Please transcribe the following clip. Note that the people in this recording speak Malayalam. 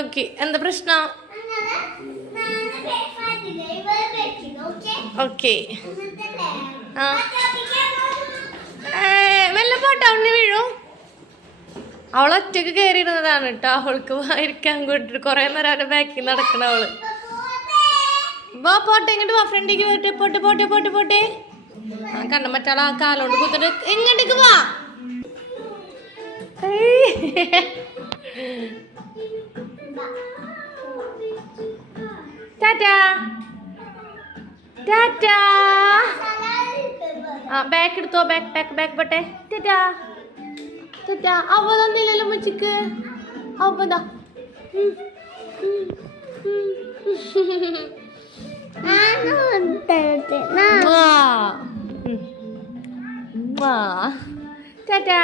നോക്കി എന്താ പ്രശ്നം? ഓക്കെ മെല്ലെ പോട്ടെ, ഉണ്ണി വീഴും. അവളൊറ്റക്ക് കയറിയിരുന്നതാണ് കേട്ടോ. അവൾക്ക് ഇരിക്കാൻ കൂട്ടിട്ട് കൊറേ നേരം അവരുടെ ബാക്കിൽ നടക്കണ അവള്. വാ പോട്ടെ, ഇങ്ങോട്ട് വാ, ഫ്രണ്ടിക്ക് പോട്ടെ. പോട്ടെ പോട്ടെ പോട്ടെ പോട്ടെ. ആ കണ്ട മറ്റാളെ ആ കാലോണ്ട് കുത്തിട്ട് ഇങ്ങോട്ടേക്ക് വാ. ടാറ്റാ ടാറ്റാ. ആ ബാക്ക് എടുത്തോ, ബാക്ക് പോട്ടെ. ടാറ്റാ ടാറ്റാ. അവ തന്നില്ലല്ലോ മുച്ചിക്ക്. അവതാ ടാറ്റാ.